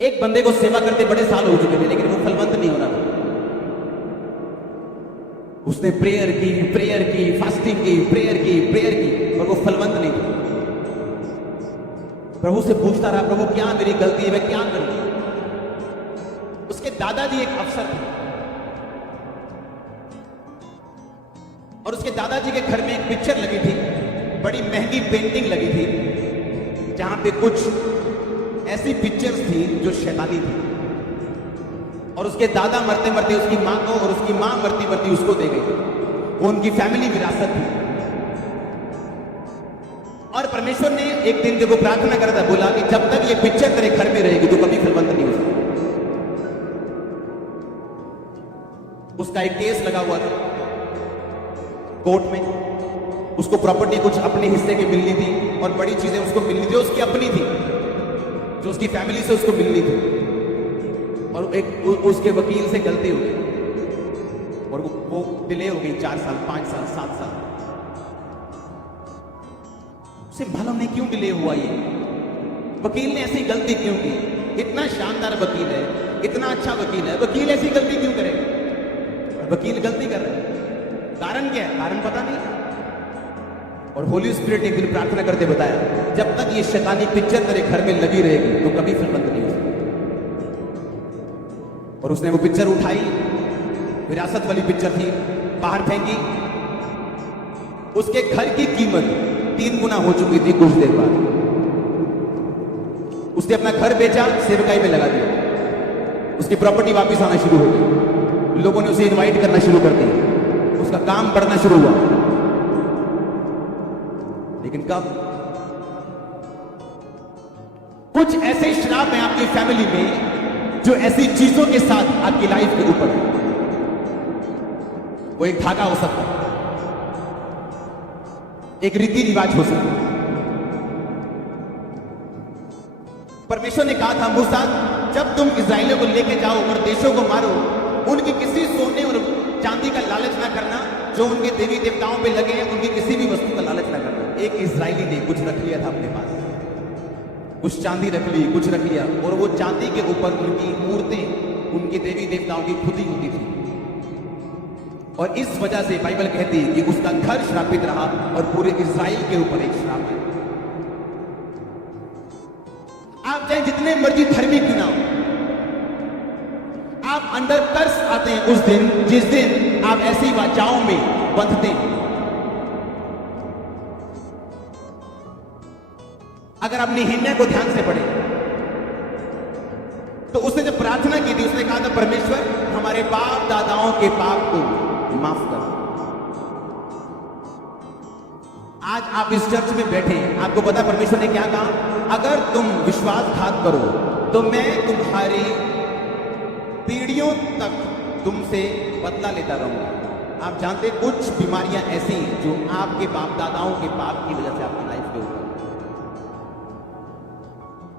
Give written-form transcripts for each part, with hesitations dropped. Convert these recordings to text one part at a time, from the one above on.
एक बंदे को सेवा करते बड़े साल हो चुके थे, लेकिन वो फलवंत नहीं हो रहा था। उसने प्रेयर की, फास्टिंग की, प्रेयर की, पर वो फलवंत नहीं था। प्रभु से पूछता रहा, प्रभु क्या मेरी गलती है, मैं क्या करूं? उसके दादाजी एक अफसर थे और उसके दादाजी के घर में एक पिक्चर लगी थी, बड़ी महंगी पेंटिंग लगी थी, जहां पे कुछ ऐसी पिक्चर्स थी जो शैतानी थी। और उसके दादा मरते मरते उसकी मां को, और उसकी मां मरती मरती उसको दे गई। वो उनकी फैमिली विरासत थी। और परमेश्वर ने एक दिन जब वो प्रार्थना करा था, बोला कि जब तक ये पिक्चर तेरे घर में रहेगी तो कभी फलवंत नहीं हो सकता। उसका एक केस लगा हुआ था कोर्ट में, उसको प्रॉपर्टी कुछ अपने हिस्से की मिलनी थी और बड़ी चीजें उसको मिलनी थी, उसकी अपनी थी, जो उसकी फैमिली से उसको मिलनी थी। और एक उसके वकील से गलती हो गई और वो डिले हो गई 4 साल, 5 साल, 7 साल। उसे मालूम नहीं क्यों डिले हुआ, ये वकील ने ऐसी गलती क्यों की? इतना शानदार वकील है, इतना अच्छा वकील है, वकील ऐसी गलती क्यों करेगा? वकील गलती कर रहा है, कारण क्या है? कारण पता नहीं। और होली स्पिरिट ने एक दिन प्रार्थना करते बताया, जब तक ये शैतानी पिक्चर तेरे घर में लगी रहेगी तो कभी फलवंत नहीं हो सकती। और उसने वो पिक्चर उठाई, विरासत वाली पिक्चर थी, बाहर फेंकी। उसके घर की कीमत 3 गुना हो चुकी थी कुछ देर बाद। उसने अपना घर बेचा, सेवकाई में लगा दिया। उसकी प्रॉपर्टी वापस आना शुरू हो गई, लोगों ने उसे इनवाइट करना शुरू कर दिया, उसका काम बढ़ना शुरू हुआ। लेकिन कब कुछ ऐसे श्राप हैं आपकी फैमिली में जो ऐसी चीजों के साथ आपकी लाइफ के ऊपर है। वो एक धागा हो सकता है, एक रीति रिवाज हो सकता है। परमेश्वर ने कहा था, मूसा जब तुम इस्राएलियों को लेके जाओ और देशों को मारो, उनकी किसी सोने और चांदी का लालच ना करना, जो उनके देवी देवताओं पे लगे हैं उनकी किसी भी वस्तु का लालच ना करना। एक इजरायली ने कुछ रख लिया था अपने पास, कुछ चांदी रख ली, कुछ रख लिया, और वो चांदी के ऊपर उनकी मूर्तें उनके देवी देवताओं की खुदी होती थी। और इस वजह से बाइबल कहती है कि उसका घर श्रापित रहा और पूरे इजराइल के ऊपर एक श्राप है। आप चाहे जितने मर्जी धर्मी क्यों ना हो, आप अंडर कर्स आते हैं उस दिन जिस दिन आप ऐसी वाचाओं में बंधते हैं। अगर आप नेहम्याह को ध्यान से पढ़ें तो उसने जब प्रार्थना की थी, उसने कहा था, परमेश्वर हमारे बाप दादाओं के पाप को माफ कर। आज आप इस चर्च में बैठे हैं, आपको पता परमेश्वर ने क्या कहा? अगर तुम विश्वासघात करो तो मैं तुम्हारी पीढ़ियों तक तुमसे बदला लेता रहूंगा। आप जानते कुछ बीमारियां ऐसी हैं जो आपके बाप दादाओं के पाप की वजह से आपकी लाइफ के ऊपर,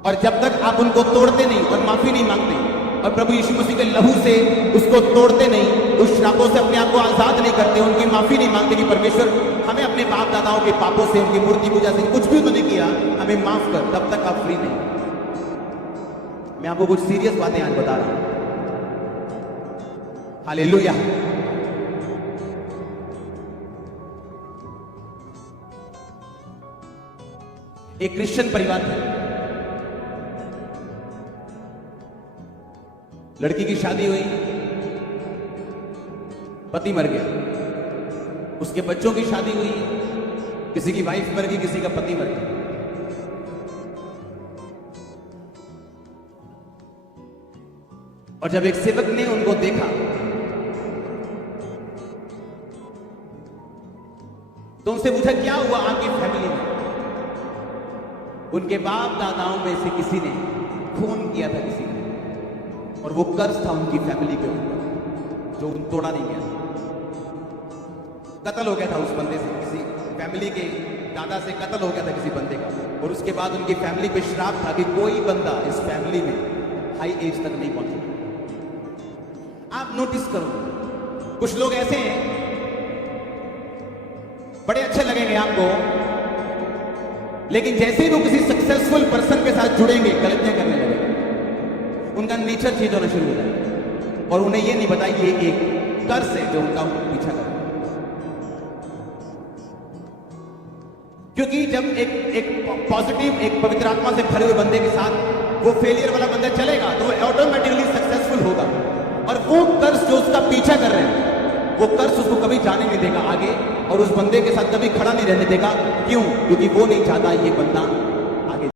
और जब तक आप उनको तोड़ते नहीं और माफी नहीं मांगते और प्रभु यीशु मसीह के लहू से उसको तोड़ते नहीं, उस श्रापों से अपने आप को आजाद नहीं करते, उनकी माफी नहीं मांगते कि परमेश्वर हमें अपने बाप दादाओं के पापों से, उनकी मूर्ति पूजा से कुछ भी तो नहीं किया, हमें माफ कर, तब तक आप फ्री नहीं। मैं आपको कुछ सीरियस बातें आज बता रहा हूं। हालेलुया। एक क्रिश्चियन परिवार था, लड़की की शादी हुई, पति मर गया। उसके बच्चों की शादी हुई, किसी की वाइफ मर गई, किसी का पति मर गया। और जब एक सेवक ने उनको देखा तो उनसे पूछा, क्या हुआ आपकी फैमिली में? उनके बाप दादाओं में से किसी ने खून किया था किसी ने, और वो कर्ज था उनकी फैमिली के ऊपर जो तोड़ा नहीं गया। कत्ल हो गया था उस बंदे से, किसी फैमिली के दादा से कत्ल हो गया था किसी बंदे का। और उसके बाद उनकी फैमिली पे श्राप था कि कोई बंदा इस फैमिली में हाई एज तक नहीं पहुंचा। आप नोटिस करो, कुछ लोग ऐसे हैं, बड़े अच्छे लगेंगे आपको, लेकिन जैसे ही वो किसी सक्सेसफुल पर्सन के साथ जुड़ेंगे गलतियां करने लगेंगे। उनका नेचर चेंज होना शुरू हो जाए और उन्हें ये नहीं पता ये एक कर्ज है जो उनका पीछा कर। क्योंकि जब एक पॉजिटिव, एक पवित्र आत्मा से भरे हुए बंदे के साथ वो फेलियर वाला बंदा चलेगा तो वो ऑटोमेटिकली सक्सेसफुल होगा, और वो कर्ज जो उसका पीछा कर रहे हैं वो कर्ज उसको कभी जाने नहीं देगा आगे, और उस बंदे के साथ कभी खड़ा नहीं रहने देगा। क्यों? क्योंकि वो नहीं चाहता ये बंदा